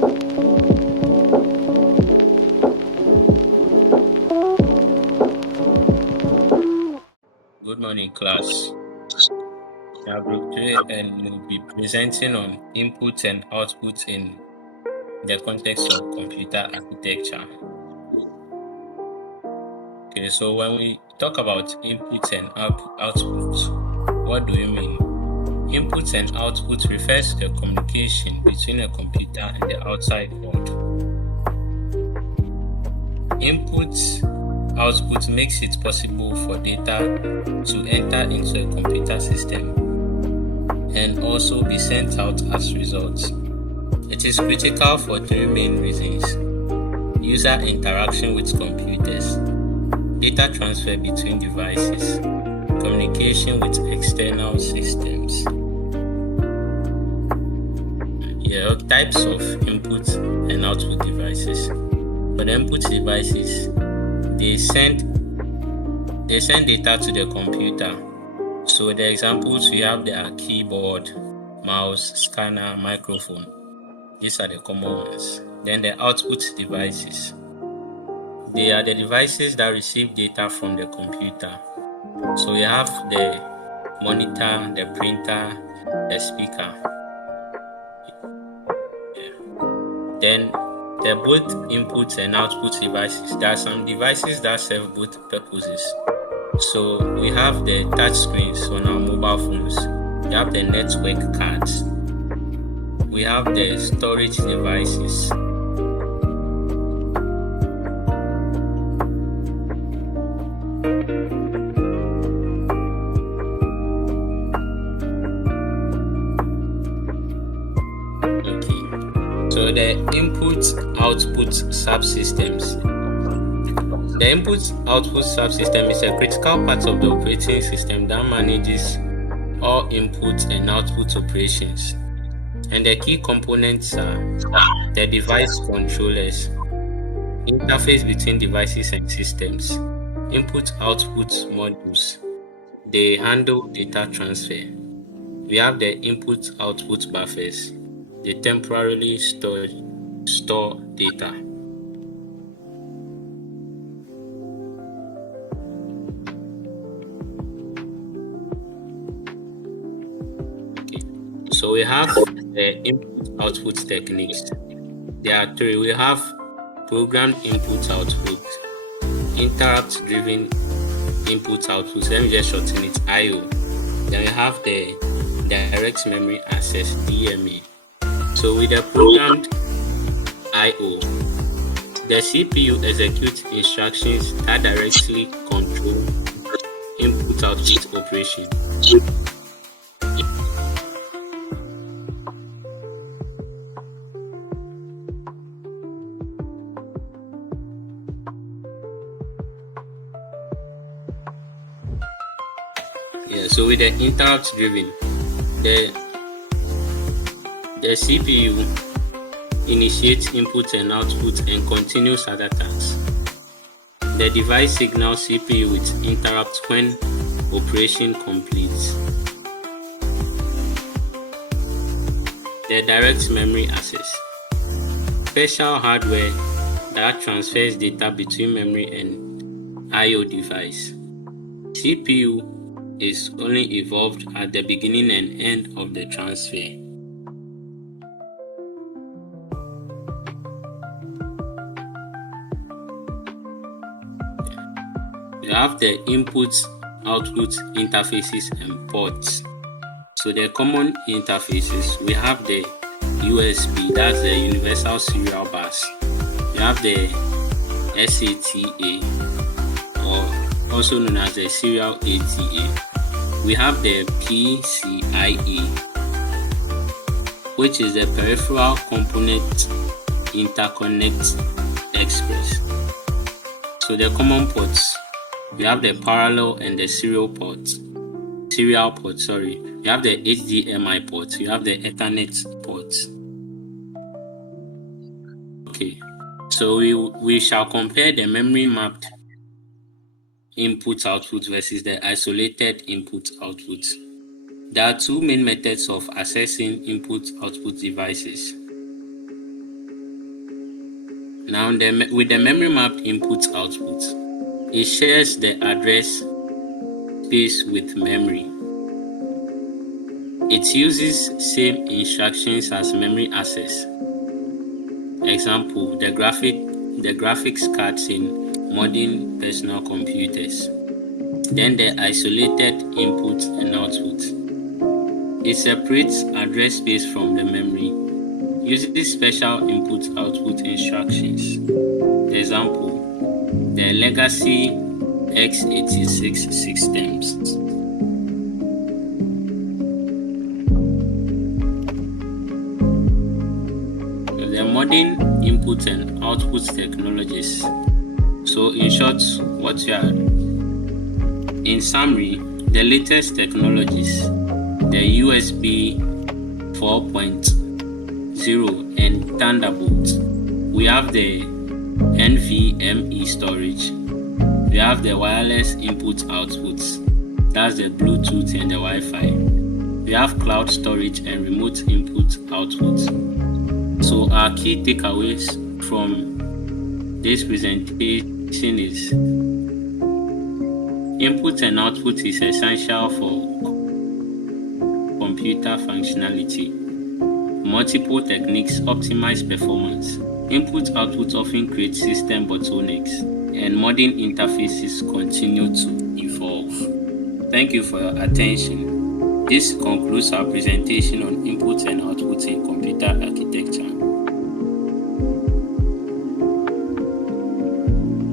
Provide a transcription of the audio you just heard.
Good morning, class. Now, today we'll be presenting on input and output in the context of computer architecture. Okay, so when we talk about input and output, what do we mean? Input and output refers to the communication between a computer and the outside world. Input output makes it possible for data to enter into a computer system and also be sent out as results. It is critical for three main reasons: user interaction with computers, data transfer between devices, communication with external systems. Types of input and output devices. For the input devices, they send data to the computer. So the examples we have there are keyboard, mouse, scanner, microphone. These are the common ones. Then the output devices. They are the devices that receive data from the computer. So we have the monitor, the printer, the speaker. Then the both input and output devices. There are some devices that serve both purposes. So we have the touch screens on our mobile phones. We have the network cards. We have the storage devices. So the input-output subsystems. The input-output subsystem is a critical part of the operating system that manages all input and output operations. And the key components are the device controllers, interface between devices and systems, input-output modules. They handle data transfer. We have the input-output buffers. They temporarily store data. Okay. So we have the input-output techniques. There are three. We have programmed input-output, interrupt-driven input-output. Let me just shorten it, I/O. Then we have the direct memory access, DMA. So with the programmed I/O, the CPU executes instructions that directly control input-output operation. So with the interrupt-driven, the CPU initiates input and output and continues other tasks. The device signals CPU with interrupt when operation completes. The direct memory access. Special hardware that transfers data between memory and I/O device. CPU is only involved at the beginning and end of the transfer. We have the input-output interfaces and ports. So the common interfaces, we have the USB, that's the Universal Serial Bus. We have the SATA, or also known as the Serial ATA. We have the PCIe, which is the Peripheral Component Interconnect Express. So the common ports, we have the parallel and the serial port. We have the HDMI port. We have the Ethernet port. Okay, so we shall compare the memory mapped input-output versus the isolated input-output. There are two main methods of accessing input-output devices. Now, with the memory mapped input output, it shares the address space with memory. It uses same instructions as memory access. Example, the graphics cards in modern personal computers. Then the isolated input and output. It separates address space from the memory. Uses special input-output instructions. Example, the legacy x86 systems. The modern input and output technologies. So in short, in summary, the latest technologies, the USB 4.0 and Thunderbolt. We have the NVMe storage. We have the wireless input-outputs. That's the Bluetooth and the Wi-Fi. We have cloud storage and remote input-output. So our key takeaways from this presentation is input and output is essential for computer functionality. Multiple techniques optimize performance. Input-output often create system bottlenecks, and modern interfaces continue to evolve. Thank you for your attention. This concludes our presentation on input and output in computer architecture.